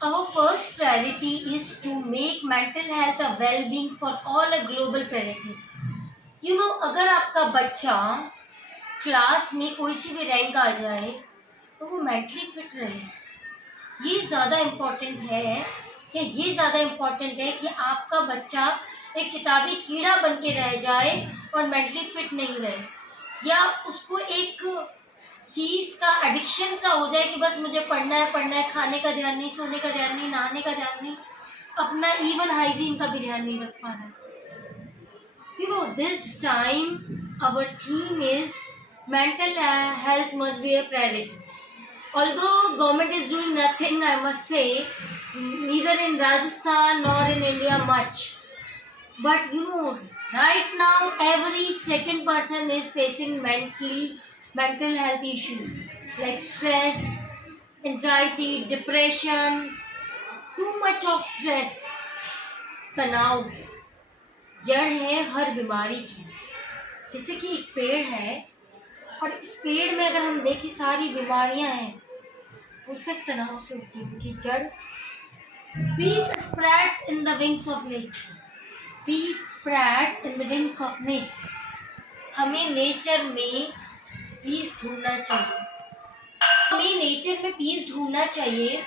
Our first priority is to make mental health a well-being for all a global priority. अगर आपका बच्चा class में कोई सी भी रैंक आ जाए तो वो मेंटली फिट रहे, ये ज़्यादा इम्पोर्टेंट है। ये ज़्यादा इम्पोर्टेंट है कि आपका बच्चा एक किताबी कीड़ा बन के रह जाए और मेंटली फिट नहीं रहे, या उसको एक चीज़ का एडिक्शन सा हो जाए कि बस मुझे पढ़ना है, खाने का ध्यान नहीं, सोने का ध्यान नहीं, नहाने का ध्यान नहीं, अपना इवन हाइजीन का भी ध्यान नहीं रख पा रहा। This time our theme is mental health must be a priority. Although government is doing nothing, I must say, neither in Rajasthan nor in India much. But right now every second person is facing mental health issues like stress, anxiety, depression, too much of stress, तनाव जड़ है हर बीमारी की। जैसे कि एक पेड़ है और इस पेड़ में अगर हम देखें सारी बीमारियां हैं, वो सिर्फ तनाव से होती है। उनकी जड़ peace spreads in the wings of nature, peace spreads in the wings of nature. हमें नेचर में पीस ढूंढना चाहिए,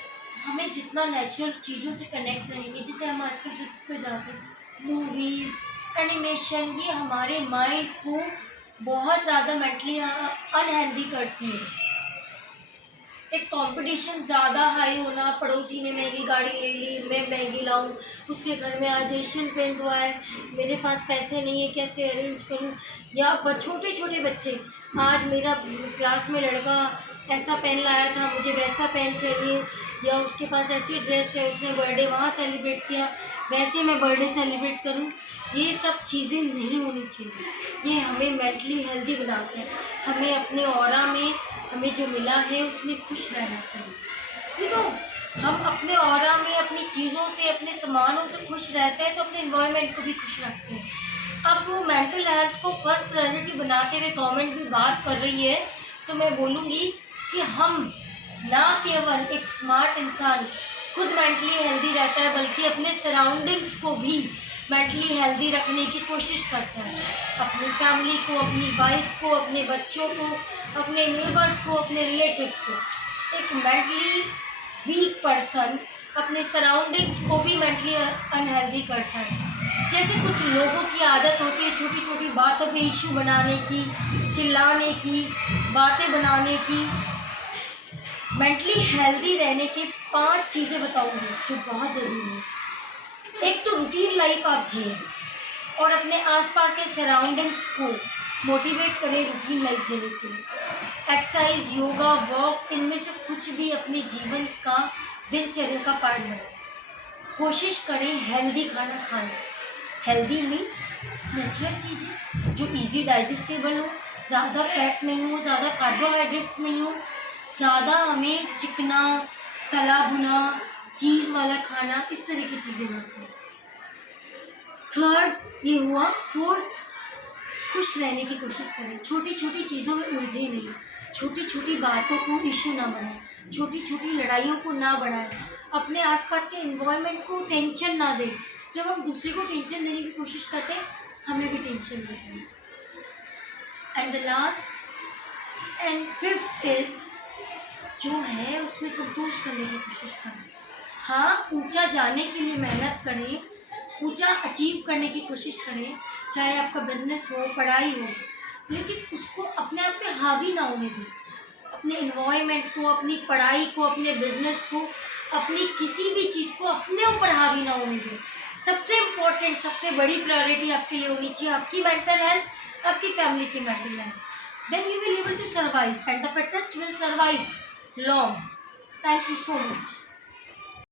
हमें जितना नेचुरल चीज़ों से कनेक्ट रहेंगे, जैसे हम आजकल ट्रिप्स पे जाते हैं, मूवीज़, एनिमेशन, ये हमारे माइंड को बहुत ज़्यादा मेंटली अनहेल्दी करती है। एक कंपटीशन ज़्यादा हाई होना, पड़ोसी ने महंगी गाड़ी ले ली, मैं महंगी लाऊं, उसके घर में आज एशियन पेंट हुआ है, मेरे पास पैसे नहीं है, कैसे अरेंज करूं। या छोटे छोटे बच्चे, आज मेरा क्लास में लड़का ऐसा पेन लाया था, मुझे वैसा पेन चाहिए, या उसके पास ऐसी ड्रेस है, उसने बर्थडे वहाँ सेलिब्रेट किया, वैसे मैं बर्थडे सेलिब्रेट करूं। ये सब चीज़ें नहीं होनी चाहिए, ये हमें मेंटली हेल्दी बनाते हैं। हमें अपने ऑरा में हमें जो मिला है उसमें खुश रहना चाहिए। हम अपने ऑरा में अपनी चीज़ों से, अपने सामानों से खुश रहते हैं तो अपने एनवायरनमेंट को भी खुश रखते हैं। अब वो मेंटल हेल्थ को फर्स्ट प्रायोरिटी बनाते हुए गवर्नमेंट भी बात कर रही है, तो मैं बोलूँगी कि हम ना केवल एक स्मार्ट इंसान खुद मेंटली हेल्दी रहता है, बल्कि अपने सराउंडिंग्स को भी मेंटली हेल्दी रखने की कोशिश करता है। अपनी फैमिली को, अपनी वाइफ को, अपने बच्चों को, अपने नेबर्स को, अपने रिलेटिव्स को। एक मेंटली वीक पर्सन अपने सराउंडिंग्स को भी मेंटली अनहेल्दी करता है। जैसे कुछ लोगों की आदत होती है छोटी छोटी बातों पे इशू बनाने की, चिल्लाने की, बातें बनाने की। मेंटली हेल्दी रहने के 5 चीज़ें बताऊंगी जो बहुत ज़रूरी है। एक तो रूटीन लाइफ आप जिए और अपने आसपास के सराउंडिंग्स को मोटिवेट करें रूटीन लाइफ जीने के लिए। एक्सरसाइज, योगा, वॉक, इनमें से कुछ भी अपने जीवन का दिनचर्या का पार्ट बनाएं। कोशिश करें हेल्दी खाना खाएं। हेल्दी मीन्स नेचुरल चीज़ें जो इजी डाइजेस्टेबल हो, ज़्यादा फैट नहीं हो, ज़्यादा कार्बोहाइड्रेट्स नहीं हो, ज़्यादा हमें चिकना, तला भुना, चीज़ वाला खाना, इस तरह की चीज़ें ना खाएं। थर्ड ये हुआ। फोर्थ, खुश रहने की कोशिश करें। छोटी छोटी चीज़ों में उलझे नहीं, छोटी छोटी बातों को इशू ना बनाएं, छोटी छोटी लड़ाइयों को ना बढ़ाएं, अपने आसपास के एनवायरनमेंट को टेंशन ना दें। जब हम दूसरे को टेंशन देने की कोशिश करते हैं, हमें भी टेंशन देते हैं। And the last and fifth is, जो है उसमें संतोष करने की कोशिश करें। हाँ, ऊंचा जाने के लिए मेहनत करें, ऊंचा अचीव करने की कोशिश करें, चाहे आपका बिजनेस हो, पढ़ाई हो, लेकिन उसको अपने आप पे हावी ना होने दें। अपने एनवायरनमेंट को, अपनी पढ़ाई को, अपने बिजनेस को, अपनी किसी भी चीज़ को अपने ऊपर हावी ना होने दें। सबसे इम्पोर्टेंट, सबसे बड़ी प्रायोरिटी आपके लिए होनी चाहिए आपकी मेंटल हेल्थ, आपकी फैमिली की mental health. Then you will able to survive and the fittest will survive long. Thank you so much.